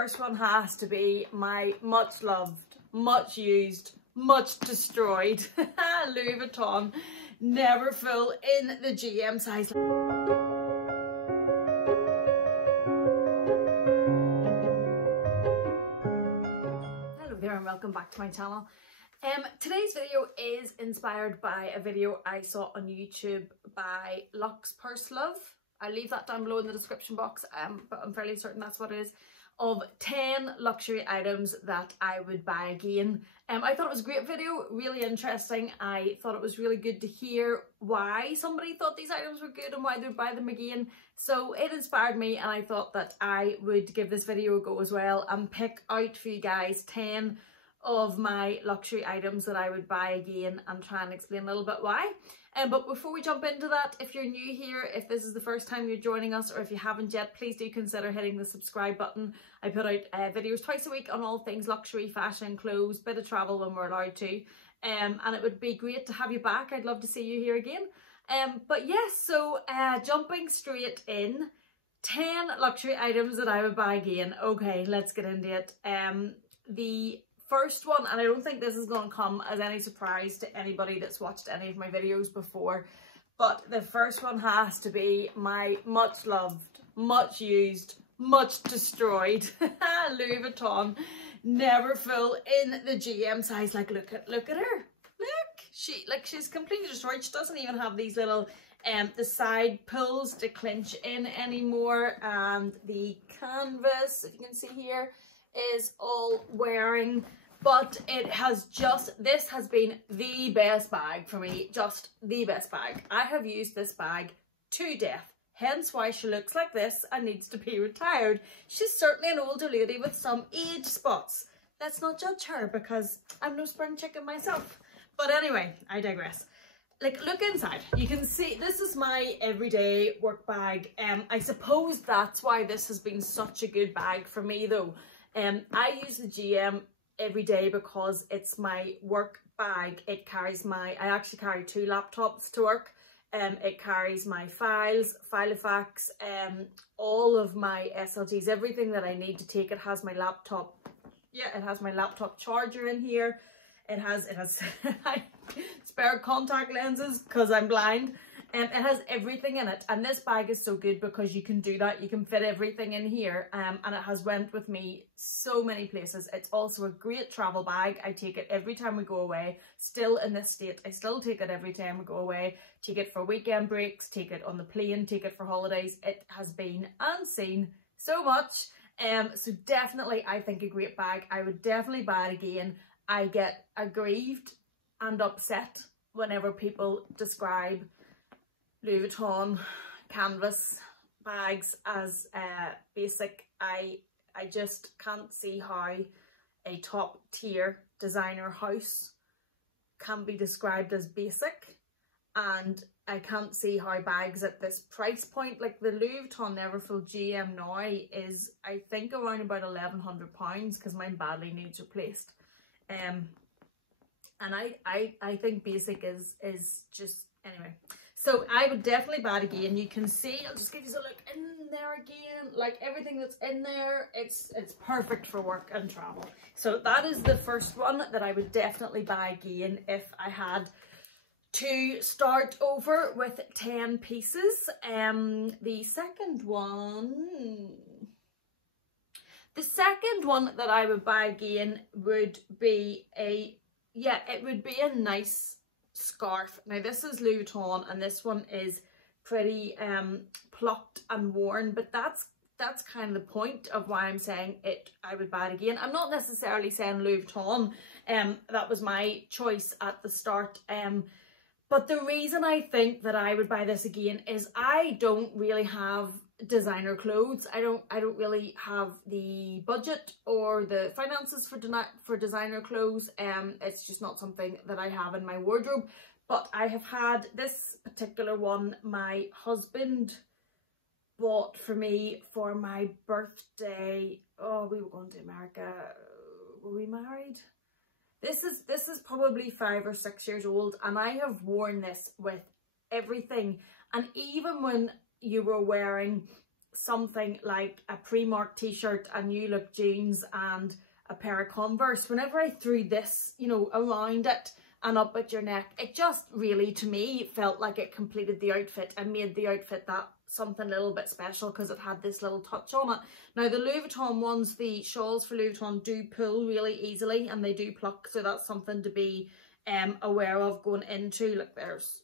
first one has to be my much loved, much used, much destroyed Louis Vuitton Neverfull in the GM size. Hello there and welcome back to my channel. Today's video is inspired by a video I saw on YouTube by Luxe Purse Love. I'll leave that down below in the description box, but I'm fairly certain that's what it is, of 10 luxury items that I would buy again. I thought it was a great video, really interesting. I thought it was really good to hear why somebody thought these items were good and why they would buy them again. So it inspired me and I thought that I would give this video a go as well and pick out for you guys 10 of my luxury items that I would buy again and try and explain a little bit why. But before we jump into that, if you're new here, if this is the first time you're joining us, or if you haven't yet, please do consider hitting the subscribe button. I put out videos twice a week on all things luxury, fashion, clothes, bit of travel when we're allowed to. And it would be great to have you back. I'd love to see you here again. But yes, so jumping straight in, 10 luxury items that I would buy again. Okay, let's get into it. The first one, and I don't think this is going to come as any surprise to anybody that's watched any of my videos before, but the first one has to be my much loved, much used, much destroyed Louis Vuitton Neverfull in the GM size. Like, look at her. Look, she's completely destroyed. She doesn't even have these little the side pulls to clinch in anymore, and the canvas, if you can see here, is all wearing, but it has just, this has been the best bag for me, just the best bag. I have used this bag to death, hence why she looks like this and needs to be retired. She's certainly an older lady with some age spots. Let's not judge her because I'm no spring chicken myself. But anyway, I digress. Like, look inside. You can see this is my everyday work bag. I suppose that's why this has been such a good bag for me though. I use the GM every day because it's my work bag. It carries my, I actually carry 2 laptops to work. It carries my files, Filofax, all of my SLGs, everything that I need to take. It has my laptop. Yeah, it has my laptop charger in here. It has spare contact lenses because I'm blind. It has everything in it, and this bag is so good because you can do that. You can fit everything in here, and it has went with me so many places. It's also a great travel bag. I take it every time we go away. Still in this state, I still take it every time we go away. Take it for weekend breaks, take it on the plane, take it for holidays. It has been and seen so much. So definitely, I think a great bag. I would definitely buy it again. I get aggrieved and upset whenever people describe Louis Vuitton canvas bags as basic. I just can't see how a top tier designer house can be described as basic, and I can't see how bags at this price point, like the Louis Vuitton Neverfull GM now is I think around about £1,100 because mine badly needs replaced. And I think basic is just, anyway. So I would definitely buy it again. You can see, I'll just give you a look in there again, like everything that's in there, it's perfect for work and travel. So that is the first one that I would definitely buy again if I had to start over with 10 pieces. The second one that I would buy again would be it would be a nice scarf. Now this is Louis Vuitton and this one is pretty plucked and worn, but that's kind of the point of why I'm saying it. I would buy it again. I'm not necessarily saying Louis Vuitton. That was my choice at the start. But the reason I think that I would buy this again is I don't really have designer clothes. I don't really have the budget or the finances for designer clothes. It's just not something that I have in my wardrobe. But I have had this particular one my husband bought for me for my birthday. Oh, we were going to America. Were we married? This is probably 5 or 6 years old, and I have worn this with everything. And even when you were wearing something like a Primark t-shirt, a New Look jeans and a pair of Converse, whenever I threw this, you know, around it and up at your neck, it just really, to me, felt like it completed the outfit and made the outfit that something a little bit special because it had this little touch on it. Now the Louis Vuitton ones, the shawls for Louis Vuitton do pull really easily and they do pluck, so that's something to be aware of going into. Like there's,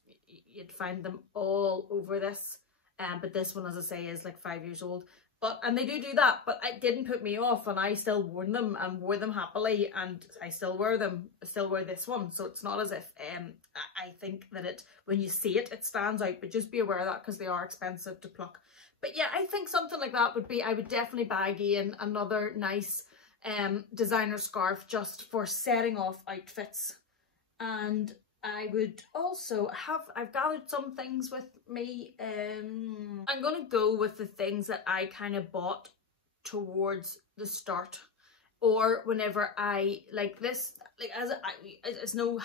you'd find them all over this, but this one, as I say, is like 5 years old. But, and they do that, but it didn't put me off, and I still wore them and wore them happily, and I still wear them. I still wear this one, so it's not as if I think that it, when you see it, it stands out, but just be aware of that because they are expensive to pluck. But yeah, I think something like that would be, I would definitely buy again another nice designer scarf just for setting off outfits. And I would also have, I've gathered some things with me. I'm going to go with the things that I kind of bought towards the start, or whenever I, like this, like it's no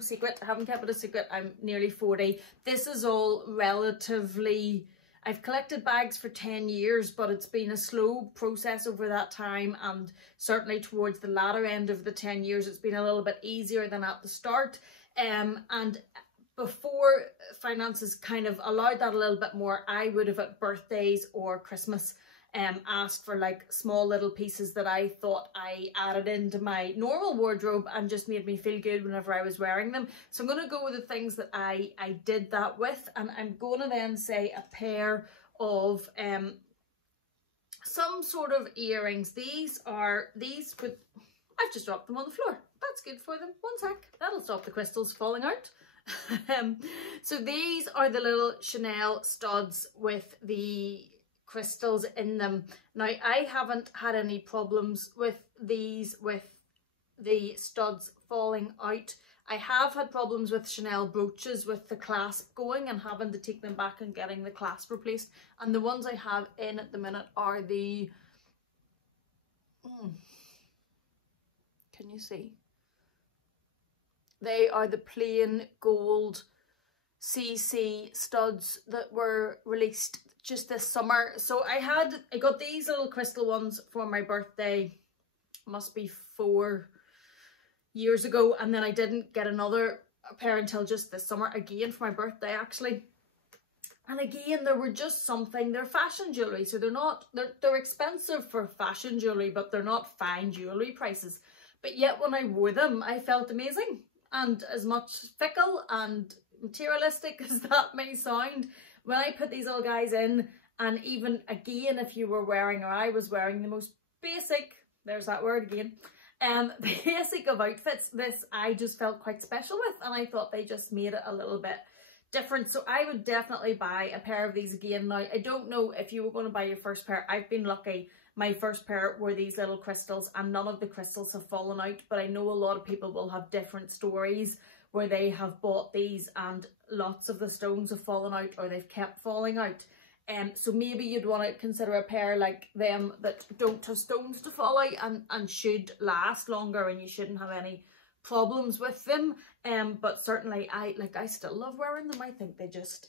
secret, I haven't kept it a secret, I'm nearly 40. This is all relatively, I've collected bags for 10 years, but it's been a slow process over that time, and certainly towards the latter end of the 10 years, it's been a little bit easier than at the start. And before finances kind of allowed that a little bit more, I would have at birthdays or Christmas asked for like small little pieces that I thought I added into my normal wardrobe and just made me feel good whenever I was wearing them. So I'm going to go with the things that I did that with, and I'm going to then say a pair of some sort of earrings. These with, I've just dropped them on the floor. That's good for them. One sec. That'll stop the crystals falling out. So these are the little Chanel studs with the crystals in them. Now I haven't had any problems with these, with the studs falling out. I have had problems with Chanel brooches with the clasp going and having to take them back and getting the clasp replaced. And the ones I have in at the minute are the... Can you see? They are the plain gold CC studs that were released just this summer. So I got these little crystal ones for my birthday, must be 4 years ago, and then I didn't get another pair until just this summer, again for my birthday actually. And again, they were just something, they're fashion jewellery, so they're expensive for fashion jewellery, but they're not fine jewellery prices. But yet when I wore them, I felt amazing. And as much fickle and materialistic as that may sound, when I put these little guys in, and even again, if you were wearing, or I was wearing, the most basic, there's that word again, basic of outfits, this I just felt quite special with, and I thought they just made it a little bit different. So I would definitely buy a pair of these again. Now, I don't know if you were going to buy your first pair. I've been lucky. My first pair were these little crystals, and none of the crystals have fallen out, but I know a lot of people will have different stories where they have bought these and lots of the stones have fallen out, or they've kept falling out. So maybe you'd want to consider a pair like them that don't have stones to fall out and should last longer, and you shouldn't have any problems with them. But certainly I still love wearing them. I think they just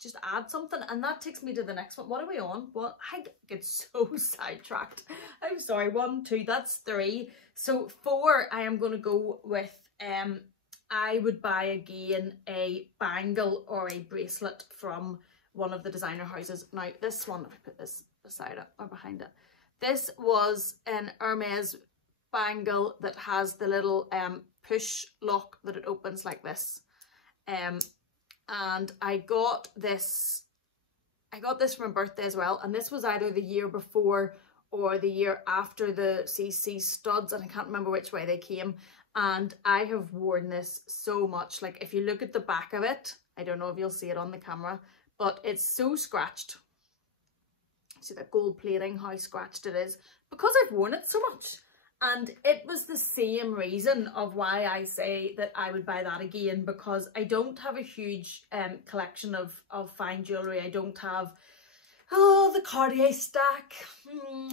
just add something. And that takes me to the next one. What are we on? Well, I get so sidetracked. I'm sorry. 1, 2, that's 3. So 4, I am going to go with, I would buy again a bangle or a bracelet from one of the designer houses. Now this one, if I put this beside it or behind it, this was an Hermes bangle that has the little push lock that it opens like this. And I got this for my birthday as well, and this was either the year before or the year after the CC studs, and I can't remember which way they came. And I have worn this so much. Like, if you look at the back of it, I don't know if you'll see it on the camera, but it's so scratched. See that gold plating, how scratched it is, because I've worn it so much. And it was the same reason of why I say that I would buy that again, because I don't have a huge collection of fine jewellery. I don't have, oh, the Cartier stack.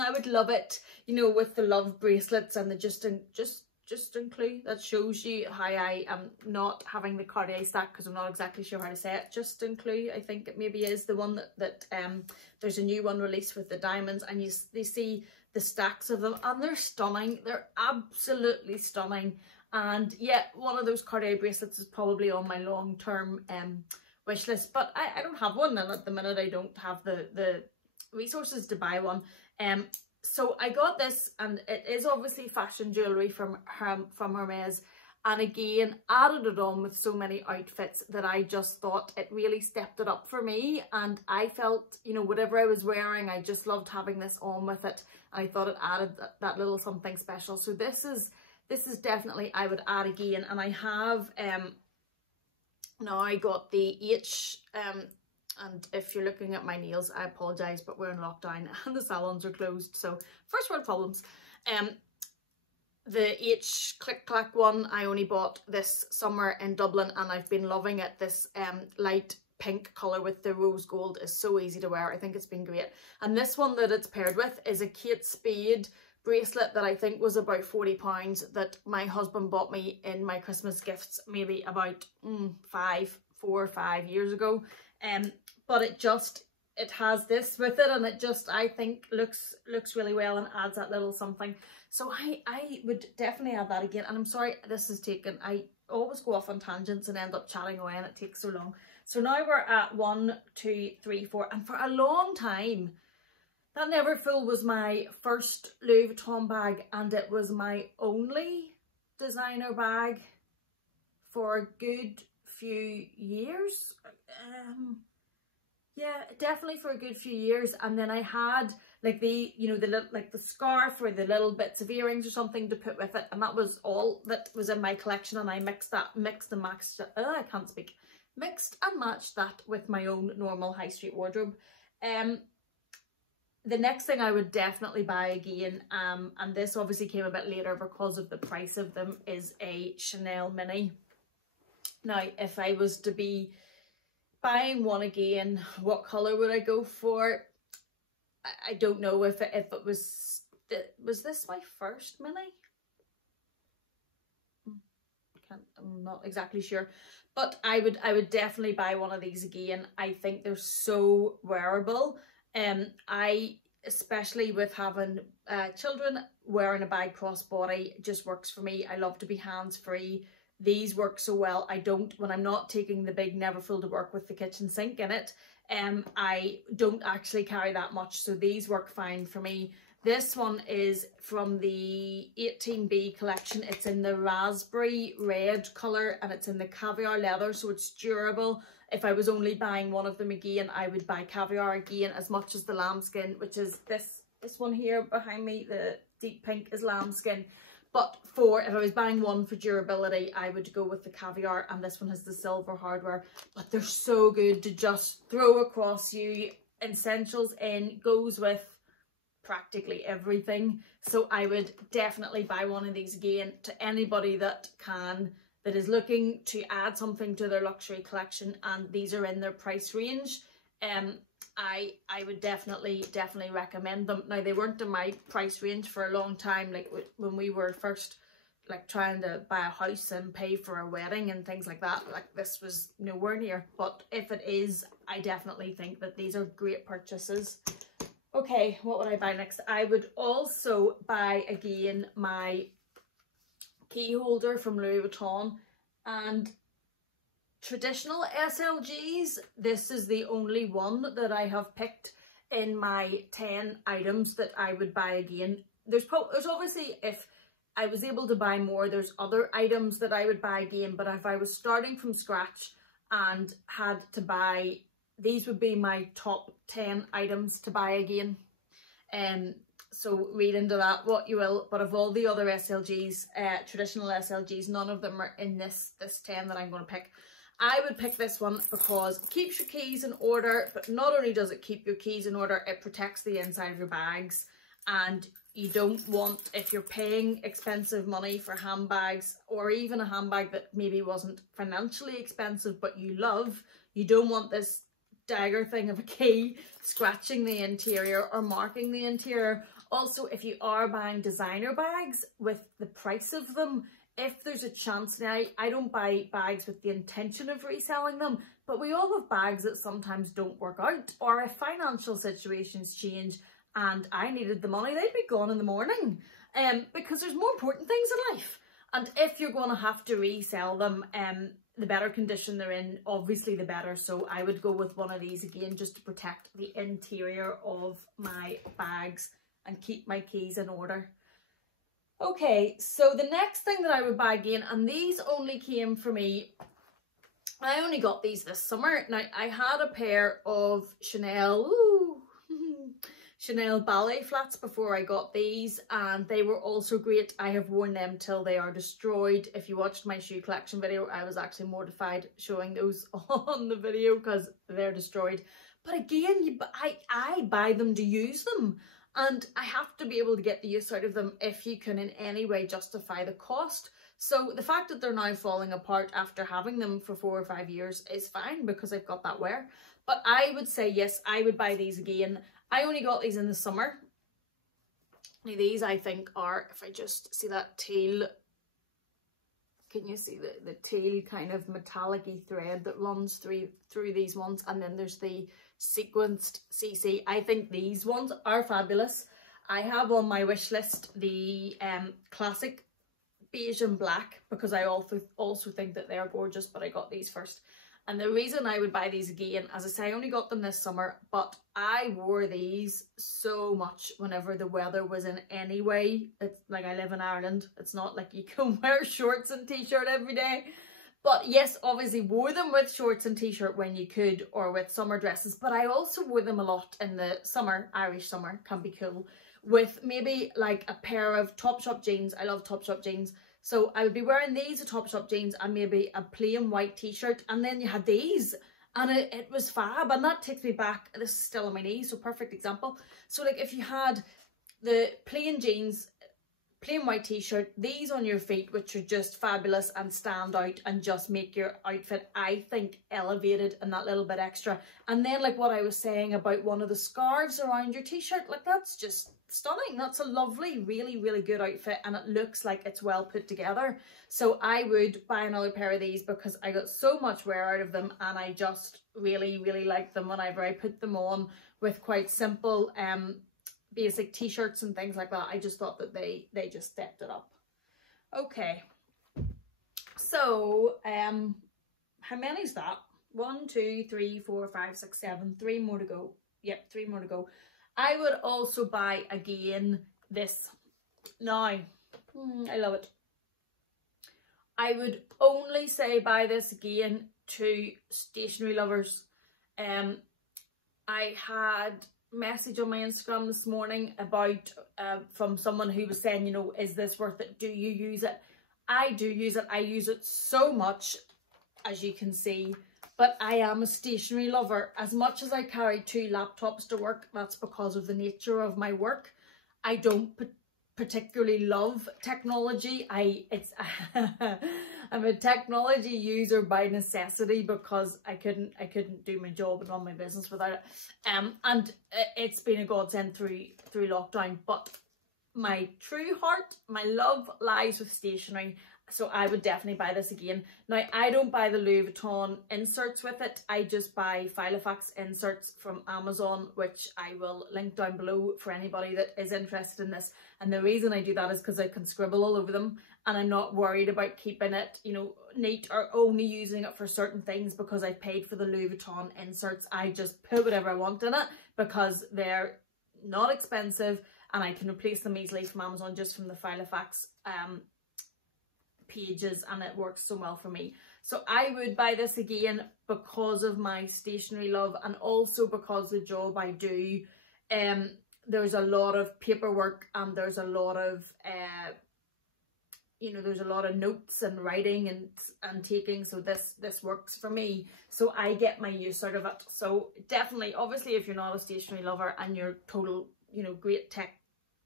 I would love it, you know, with the love bracelets and the just Justin Clue. That shows you how I am not having the Cartier stack, because I'm not exactly sure how to say it. Justin Clue, I think it maybe is the one that there's a new one released with the diamonds, and they see the stacks of them, and they're stunning. They're absolutely stunning. And yeah, one of those Cartier bracelets is probably on my long-term wish list, but I don't have one, and at the minute I don't have the resources to buy one. So I got this, and it is obviously fashion jewellery from Hermes, and again added it on with so many outfits that I just thought it really stepped it up for me. And I felt, you know, whatever I was wearing, I just loved having this on with it, and I thought it added that little something special. So this is definitely, I would add again. And I have now I got the H, and if you're looking at my nails, I apologise, but we're in lockdown and the salons are closed, so first world problems. The H Click Clack one I only bought this summer in Dublin, and I've been loving it. This light pink colour with the rose gold is so easy to wear. I think it's been great. And this one that it's paired with is a Kate Spade bracelet that I think was about £40, that my husband bought me in my Christmas gifts maybe about 4 or 5 years ago. But it has this with it, and it just, I think, looks really well and adds that little something. So I would definitely add that again. And I'm sorry this is taken, I always go off on tangents and end up chatting away, and it takes so long. So now we're at 1, 2, 3, 4, and for a long time that Neverfull was my first Louis Vuitton bag, and it was my only designer bag for a good few years. Yeah, definitely for a good few years. And then I had like the, you know, the scarf or the little bits of earrings or something to put with it, and that was all that was in my collection. And I mixed and matched that with my own normal high street wardrobe. The next thing I would definitely buy again, and this obviously came a bit later because of the price of them, is a Chanel Mini. Now, if I was to be buying one again, what colour would I go for? I don't know if it was this my first Mini? I'm not exactly sure, but I would definitely buy one of these again. I think they're so wearable. I, especially with having children, wearing a bag crossbody just works for me. I love to be hands-free. These work so well. When I'm not taking the big Neverfull to work with the kitchen sink in it, I don't actually carry that much, so these work fine for me. This one is from the 18B collection. It's in the raspberry red colour, and it's in the caviar leather, so it's durable. If I was only buying one of them again, I would buy caviar again, as much as the lambskin, which is this one here behind me. The deep pink is lambskin. But if I was buying one for durability, I would go with the caviar, and this one has the silver hardware. But they're so good to just throw across you. Essentials in, goes with practically everything. So I would definitely buy one of these again to anybody that is looking to add something to their luxury collection, and these are in their price range. I would definitely recommend them. Now, they weren't in my price range for a long time, like when we were first like trying to buy a house and pay for a wedding and things like that. Like, this was nowhere near, but if it is, I definitely think that these are great purchases. Okay, what would I buy next? I would also buy again my key holder from Louis Vuitton, and traditional SLGs, this is the only one that I have picked in my 10 items that I would buy again. There's obviously, if I was able to buy more, there's other items that I would buy again, but if I was starting from scratch and had to buy, these would be my top 10 items to buy again. So read into that what you will, but of all the other SLGs, traditional SLGs, none of them are in this 10 that I'm going to pick. I would pick this one because it keeps your keys in order, but not only does it keep your keys in order, it protects the inside of your bags. And you don't want, if you're paying expensive money for handbags, or even a handbag that maybe wasn't financially expensive but you love, you don't want this dagger thing of a key scratching the interior or marking the interior Also, if you are buying designer bags, with the price of them, if there's a chance, now I don't buy bags with the intention of reselling them, but we all have bags that sometimes don't work out, or if financial situations change and I needed the money, they'd be gone in the morning, because there's more important things in life. And if you're going to have to resell them, the better condition they're in, obviously the better. So I would go with one of these again, just to protect the interior of my bags and keep my keys in order. Okay, so the next thing that I would buy again, and these only came for me, I only got these this summer. Now, I had a pair of Chanel ballet flats before I got these, and they were also great. I have worn them till they are destroyed. If you watched my shoe collection video, I was actually mortified showing those on the video because they're destroyed. But again, I buy them to use them, and I have to be able to get the use out of them if you can in any way justify the cost. So the fact that they're now falling apart after having them for 4 or 5 years is fine, because I've got that wear. But I would say yes, I would buy these again. I only got these in the summer. Now these, I think, are, if I just see that teal, can you see the teal kind of metallic-y thread that runs through these ones, and then there's the sequenced CC. I think these ones are fabulous. I have on my wish list the classic beige and black, because I also think that they are gorgeous, but I got these first. And the reason I would buy these again, as I say, I only got them this summer, but I wore these so much whenever the weather was in any way. It's like, I live in Ireland. It's not like you can wear shorts and t-shirt every day. But yes, obviously wore them with shorts and t-shirt when you could, or with summer dresses. But I also wore them a lot in the summer. Irish summer can be cool, with maybe like a pair of Topshop jeans. I love Topshop jeans. So I would be wearing these, a Topshop jeans, and maybe a plain white t-shirt, and then you had these, and it was fab. And that takes me back, this is still on my knee, so perfect example. So like, if you had the plain jeans, plain white t-shirt, these on your feet, which are just fabulous and stand out and just make your outfit, I think, elevated and that little bit extra. And then like what I was saying about one of the scarves around your t-shirt, like that's just stunning. That's a lovely, really, really good outfit, and it looks like it's well put together. So I would buy another pair of these, because I got so much wear out of them, and I just really, really like them whenever I put them on with quite simple basic t-shirts and things like that. I just thought that they just stepped it up. Okay, so how many is that? 1, 2, 3, 4, 5, 6, 7. 3 more to go. Yep, 3 more to go. I would also buy again this. Now, I love it. I would only say buy this again to stationery lovers. I had a message on my Instagram this morning about from someone who was saying, you know, is this worth it? Do you use it? I do use it. I use it so much, as you can see. But I am a stationery lover. As much as I carry 2 laptops to work, that's because of the nature of my work. I don't particularly love technology. I'm a technology user by necessity, because I couldn't do my job and run my business without it. And it's been a godsend through lockdown. But my true heart, my love lies with stationery. So I would definitely buy this again. Now, I don't buy the Louis Vuitton inserts with it. I just buy Filofax inserts from Amazon, which I will link down below for anybody that is interested in this. And the reason I do that is because I can scribble all over them, and I'm not worried about keeping it, you know, neat, or only using it for certain things, because I paid for the Louis Vuitton inserts. I just put whatever I want in it, because they're not expensive, and I can replace them easily from Amazon just from the Filofax pages, and it works so well for me. So I would buy this again because of my stationery love, and also because the job I do, there's a lot of paperwork, and there's a lot of you know, there's a lot of notes and writing and taking, so this works for me. So I get my use out of it. So definitely, obviously, if you're not a stationery lover and you're total, you know, great tech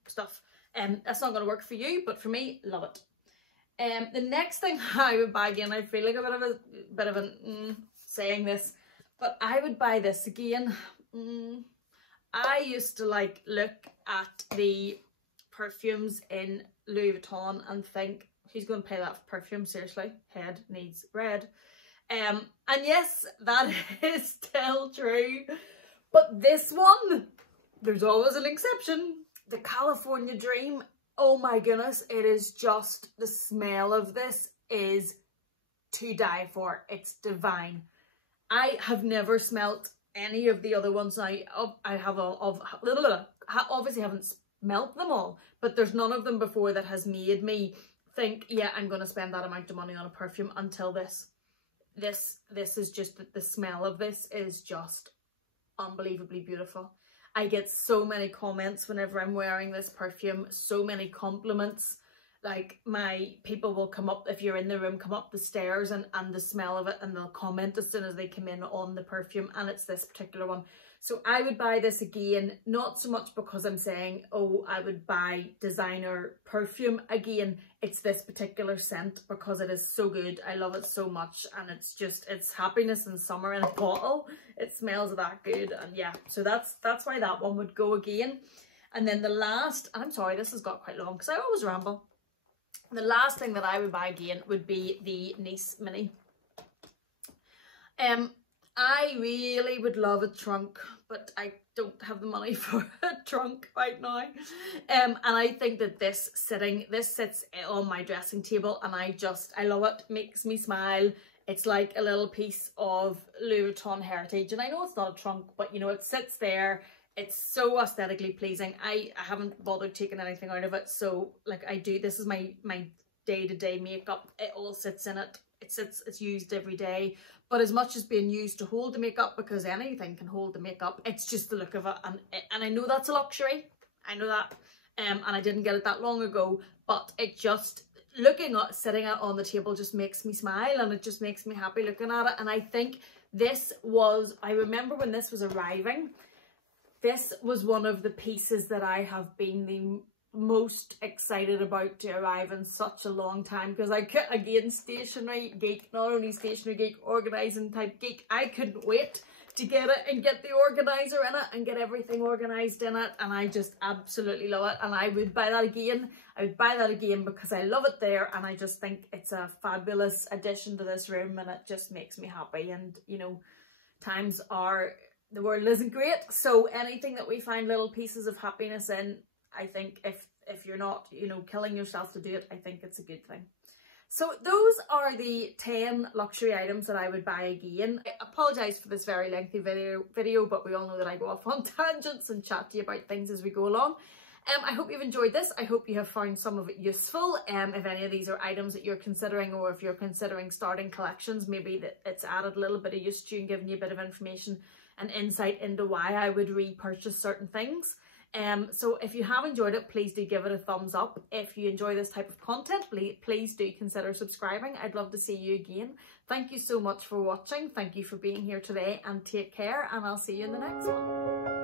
stuff, that's not going to work for you, but for me, love it. The next thing I would buy again, I feel like a bit of a saying this, but I would buy this again. I used to like look at the perfumes in Louis Vuitton and think, who's going to pay that for perfume? Seriously, head needs bread. And yes, that is still true. But this one, there's always an exception. The California Dream, oh my goodness, it is just, the smell of this is to die for. It's divine. I have never smelt any of the other ones. I obviously haven't smelt them all, but there's none of them before that has made me think, yeah, I'm going to spend that amount of money on a perfume until this. This is just, the smell of this is just unbelievably beautiful. I get so many comments whenever I'm wearing this perfume, so many compliments. Like, my people will come up, if you're in the room, come up the stairs and the smell of it, and they'll comment as soon as they come in on the perfume, and it's this particular one. So I would buy this again, not so much because I'm saying, oh, I would buy designer perfume again. It's this particular scent because it is so good. I love it so much, and it's just, it's happiness in summer in a bottle. It smells that good, and yeah, so that's why that one would go again. And then the last, I'm sorry, this has got quite long because I always ramble. The last thing that I would buy again would be the Nice Mini. I really would love a trunk, but I don't have the money for a trunk right now. And I think that this sits on my dressing table, and I love it. Makes me smile. It's like a little piece of Louis Vuitton heritage. And I know it's not a trunk, but you know, it sits there. It's so aesthetically pleasing. I haven't bothered taking anything out of it. So like this is my day-to-day makeup. It all sits in it. It's used every day. But as much as being used to hold the makeup, because anything can hold the makeup, it's just the look of it. And I know that's a luxury. I know that. And I didn't get it that long ago. But it just, sitting it on the table just makes me smile, and it just makes me happy looking at it. And I think this was, I remember when this was arriving, this was one of the pieces that I have been the most excited about to arrive in such a long time, because again, stationery geek, not only stationery geek, organising type geek, I couldn't wait to get it and get the organiser in it and get everything organised in it, and I just absolutely love it, and I would buy that again. I would buy that again because I love it there, and I just think it's a fabulous addition to this room, and it just makes me happy. And you know, the world isn't great, so anything that we find little pieces of happiness in, I think if you're not, you know, killing yourself to do it, I think it's a good thing. So those are the 10 luxury items that I would buy again. I apologise for this very lengthy video, but we all know that I go off on tangents and chat to you about things as we go along. I hope you've enjoyed this. I hope you have found some of it useful. If any of these are items that you're considering, or if you're considering starting collections, maybe that it's added a little bit of use to you and given you a bit of information and insight into why I would repurchase certain things. So if you have enjoyed it, please do give it a thumbs up. If you enjoy this type of content, please do consider subscribing. I'd love to see you again. Thank you so much for watching. Thank you for being here today, and take care, and I'll see you in the next one.